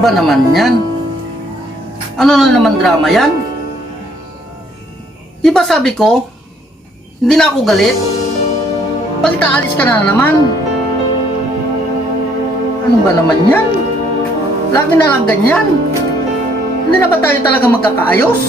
ba naman yan? Ano na naman drama yan? Di ba sabi ko, hindi na ako galit? Bakit aalis ka na naman? Ano ba naman yan? Lagi na lang ganyan. Hindi na ba tayo talaga magkakaayos?